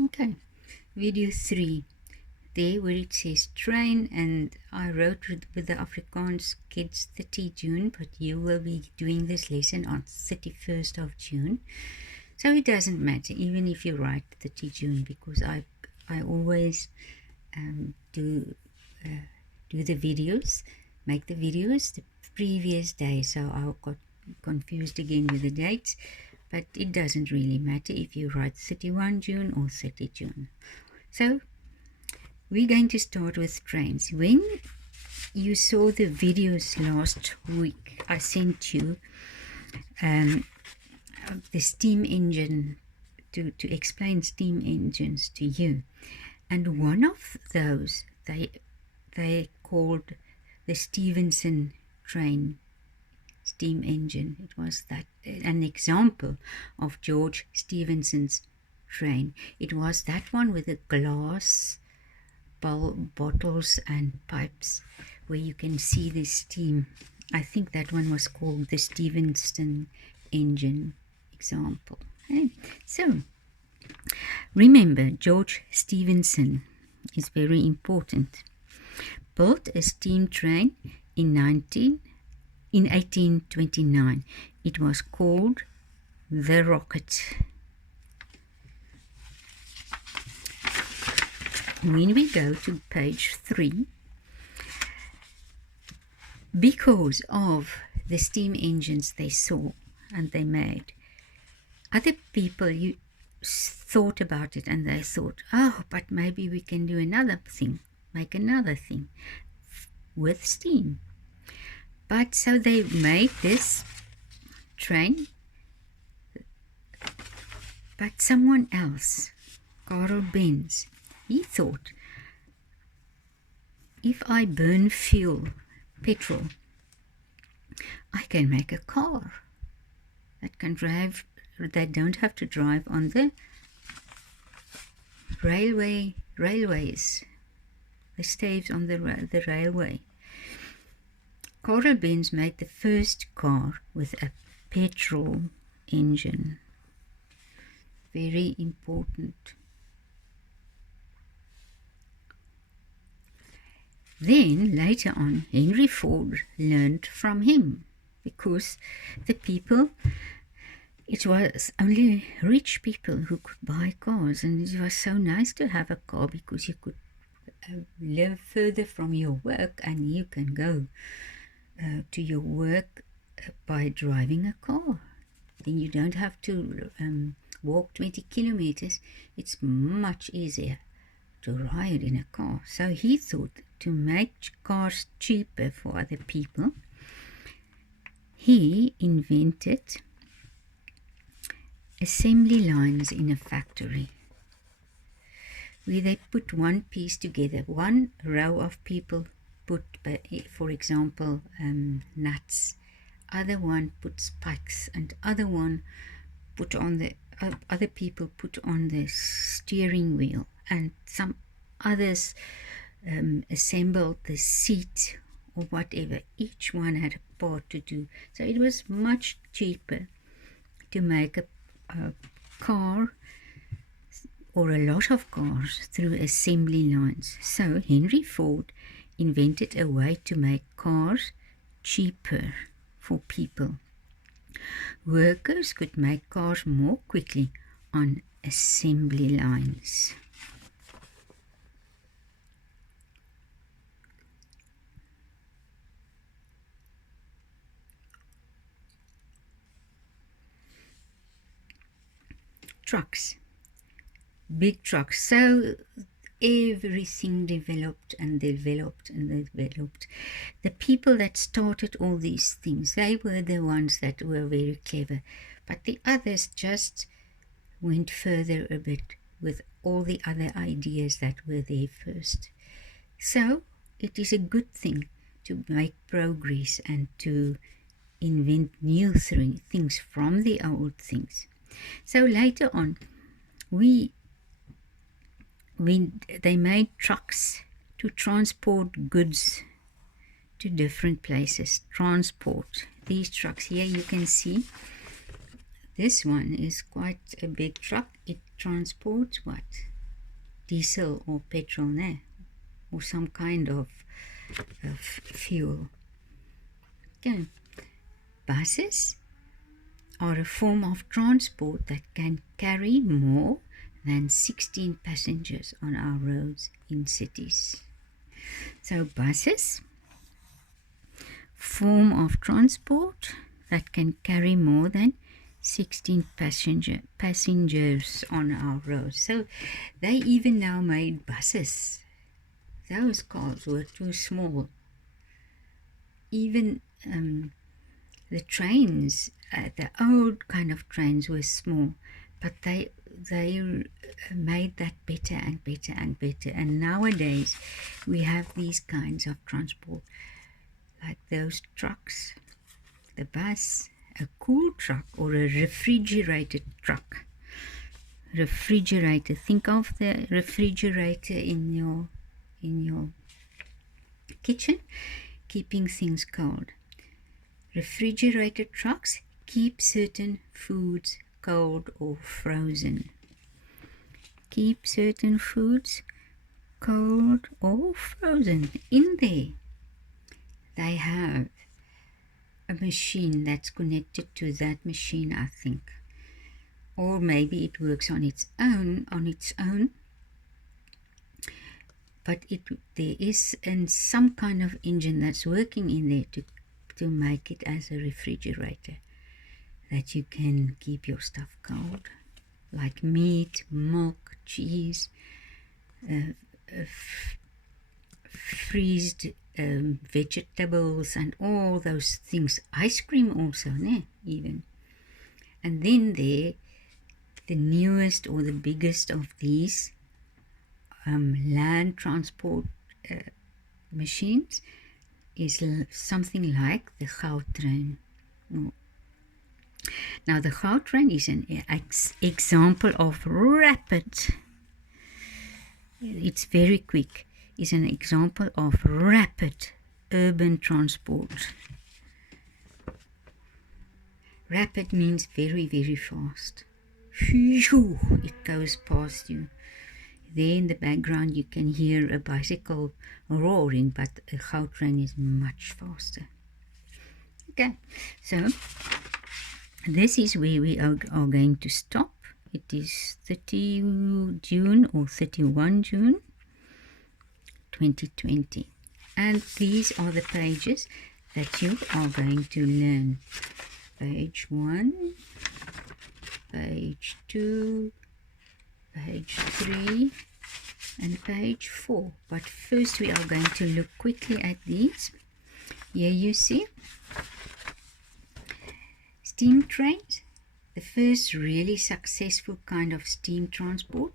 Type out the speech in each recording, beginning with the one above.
Okay, video 3. There where it says train, and I wrote with the Afrikaans kids 30 June, but you will be doing this lesson on 31st of June. So it doesn't matter even if you write 30 June, because I always do the videos, make the videos the previous day, so I got confused again with the dates, but it doesn't really matter if you write 31 June or 30 June. So we're going to start with trains. When you saw the videos last week, I sent you the steam engine to explain steam engines to you, and one of those they called the Stevenson train steam engine. It was that an example of George Stephenson's train. It was that one with the glass bottles and pipes where you can see the steam. I think that one was called the Stevenson engine example. Okay? So remember, George Stephenson is very important. Built a steam train in 1829. It was called the Rocket. When we go to page 3, because of the steam engines they saw and they made, other people thought about it, and they thought, oh, but maybe we can do another thing, make another thing with steam. But so they made this train, but someone else, Karl Benz, he thought, if I burn fuel, petrol, I can make a car that can drive, that don't have to drive on the railways, the staves on the railway. Karl Benz made the first car with a petrol engine. Very important. Then, later on, Henry Ford learned from him, because the people, it was only rich people who could buy cars, and it was so nice to have a car because you could live further from your work, and you can go to your work by driving a car. Then you don't have to walk 20 kilometers. It's much easier to ride in a car. So he thought, to make cars cheaper for other people, he invented assembly lines in a factory where they put one piece together. One row of people put, for example, nuts. Other one put spikes, and other one put on the other people put on the steering wheel, and some others assembled the seat or whatever. Each one had a part to do. So it was much cheaper to make a car or a lot of cars through assembly lines. So Henry Ford invented a way to make cars cheaper for people. Workers could make cars more quickly on assembly lines. Trucks, big trucks. So everything developed and developed and developed. The people that started all these things, they were the ones that were very clever, but the others just went further a bit with all the other ideas that were there first. So it is a good thing to make progress and to invent new things from the old things. So later on, they made trucks to transport goods to different places. Transport. These trucks here, you can see, this one is quite a big truck. It transport what? Diesel or petrol, ne? Or some kind of fuel. Okay. Buses are a form of transport that can carry more than 16 passengers on our roads in cities. So buses, form of transport that can carry more than 16 passengers on our roads. So they even now made buses. Those cars were too small. Even the trains, the old kind of trains were small, but they made that better and better and better. And nowadays we have these kinds of transport, like those trucks, the bus, a cool truck, or a refrigerated truck. Refrigerator. Think of the refrigerator in your kitchen, keeping things cold. Refrigerated trucks keep certain foods cold or frozen. Keep certain foods cold or frozen. In there, they have a machine that's connected to that machine, I think. Or maybe it works on its own. But there is some kind of engine that's working in there to make it as a refrigerator, that you can keep your stuff cold, like meat, milk, cheese, freezed vegetables and all those things. Ice cream also, ne? Even. And then the newest or the biggest of these land transport machines is something like the Gautrain. Now the Gautrain is an example of rapid, it's very quick, is an example of rapid urban transport. Rapid means very, very fast. It goes past you. There in the background you can hear a bicycle roaring, but a Gautrain is much faster. Okay, so this is where we are going to stop. It is 30 June or 31 June 2020. And these are the pages that you are going to learn. Page 1, page 2, page 3, and page 4. But first we are going to look quickly at these. Here you see steam trains. The first really successful kind of steam transport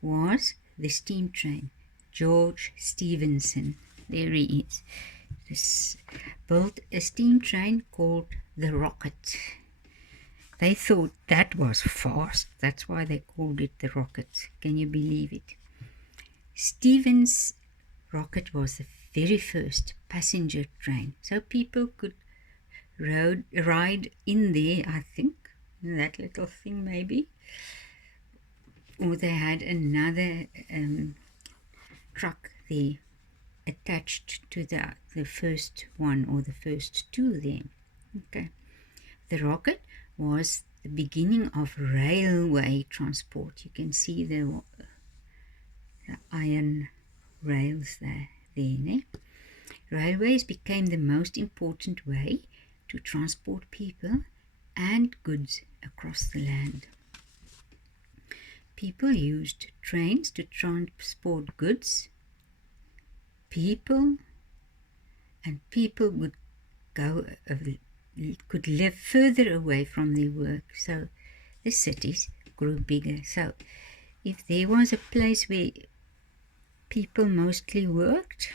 was the steam train. George Stevenson, there he is. This built a steam train called the Rocket. They thought that was fast. That's why they called it the Rocket. Can you believe it? Stevens' Rocket was the very first passenger train. So people could ride in there, I think. That little thing maybe. Or they had another truck there attached to the first one or the first two there. Okay. The Rocket was the beginning of railway transport. You can see the iron rails there. Ne? Railways became the most important way to transport people and goods across the land. People used trains to transport goods, people, and people could live further away from their work. So the cities grew bigger. So if there was a place where people mostly worked,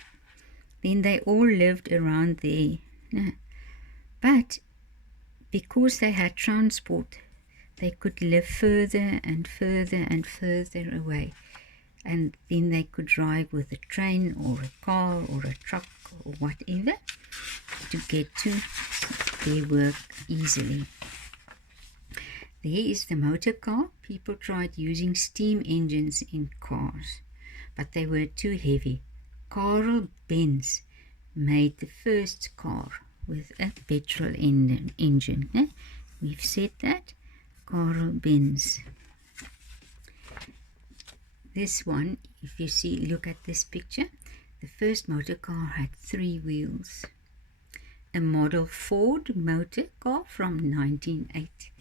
then they all lived around there. But because they had transport, they could live further and further and further away. And then they could drive with a train or a car or a truck or whatever to get to their work easily. There is the motor car. People tried using steam engines in cars, but they were too heavy. Carl Benz made the first car with a petrol engine. We've said that. Carl Benz. This one, if you see, look at this picture. The first motor car had 3 wheels. A model Ford motor car from 1908.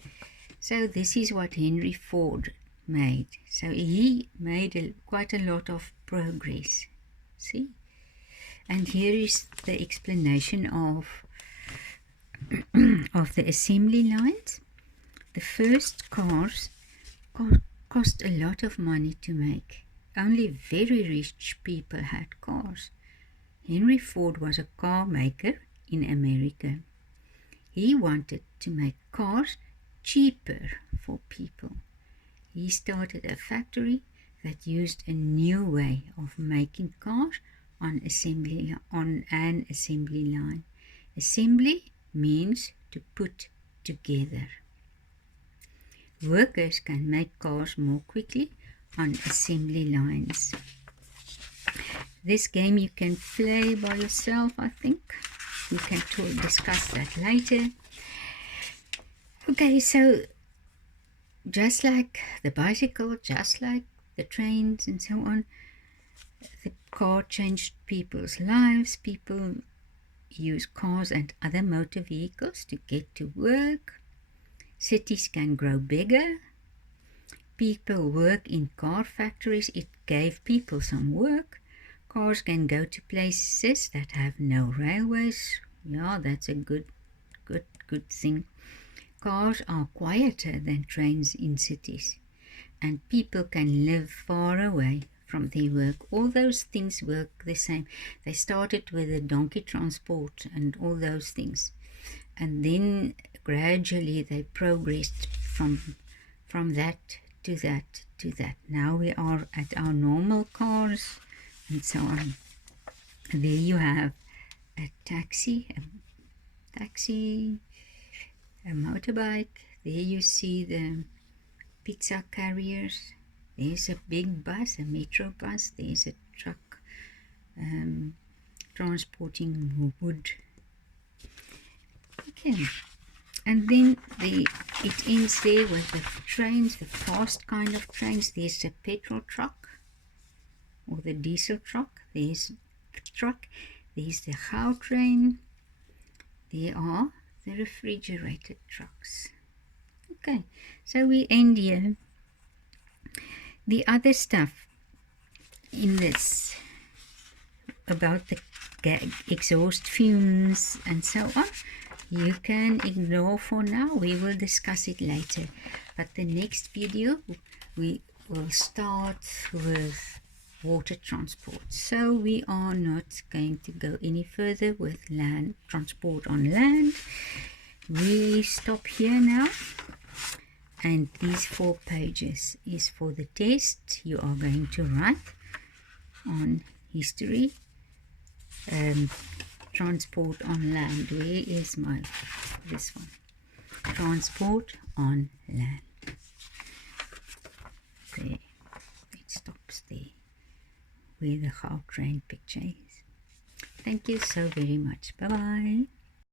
So this is what Henry Ford made. So he made quite a lot of progress. See? And here is the explanation of the assembly lines. The first cars cost a lot of money to make. Only very rich people had cars. Henry Ford was a car maker in America. He wanted to make cars cheaper for people. He started a factory that used a new way of making cars on an assembly line. Assembly means to put together. Workers can make cars more quickly on assembly lines. This game you can play by yourself, I think. We can discuss that later. Okay, so just like the bicycle, just like the trains and so on, the car changed people's lives. People use cars and other motor vehicles to get to work. Cities can grow bigger. People work in car factories. It gave people some work. Cars can go to places that have no railways. Yeah, that's a good thing. Cars are quieter than trains in cities, and people can live far away from their work. All those things work the same. They started with the donkey transport and all those things, and then gradually they progressed from that to that to that. Now we are at our normal cars and so on. There you have a taxi, a motorbike. There you see the pizza carriers. There's a big bus, a metro bus. There's a truck transporting wood. Okay, and then it ends there with the trains, the fast kind of trains. There's a petrol truck or the diesel truck. There's the truck. There's the cow train. There are the refrigerated trucks. Okay, so we end here. The other stuff in this about the exhaust fumes and so on, you can ignore for now. We will discuss it later. But the next video, we will start with water transport. So we are not going to go any further with land transport on land. We stop here now. And these 4 pages is for the test you are going to write on history. Transport on land. Where is this one? Transport on land. There. It stops there. Where the Gautrain picture is. Thank you so very much. Bye-bye.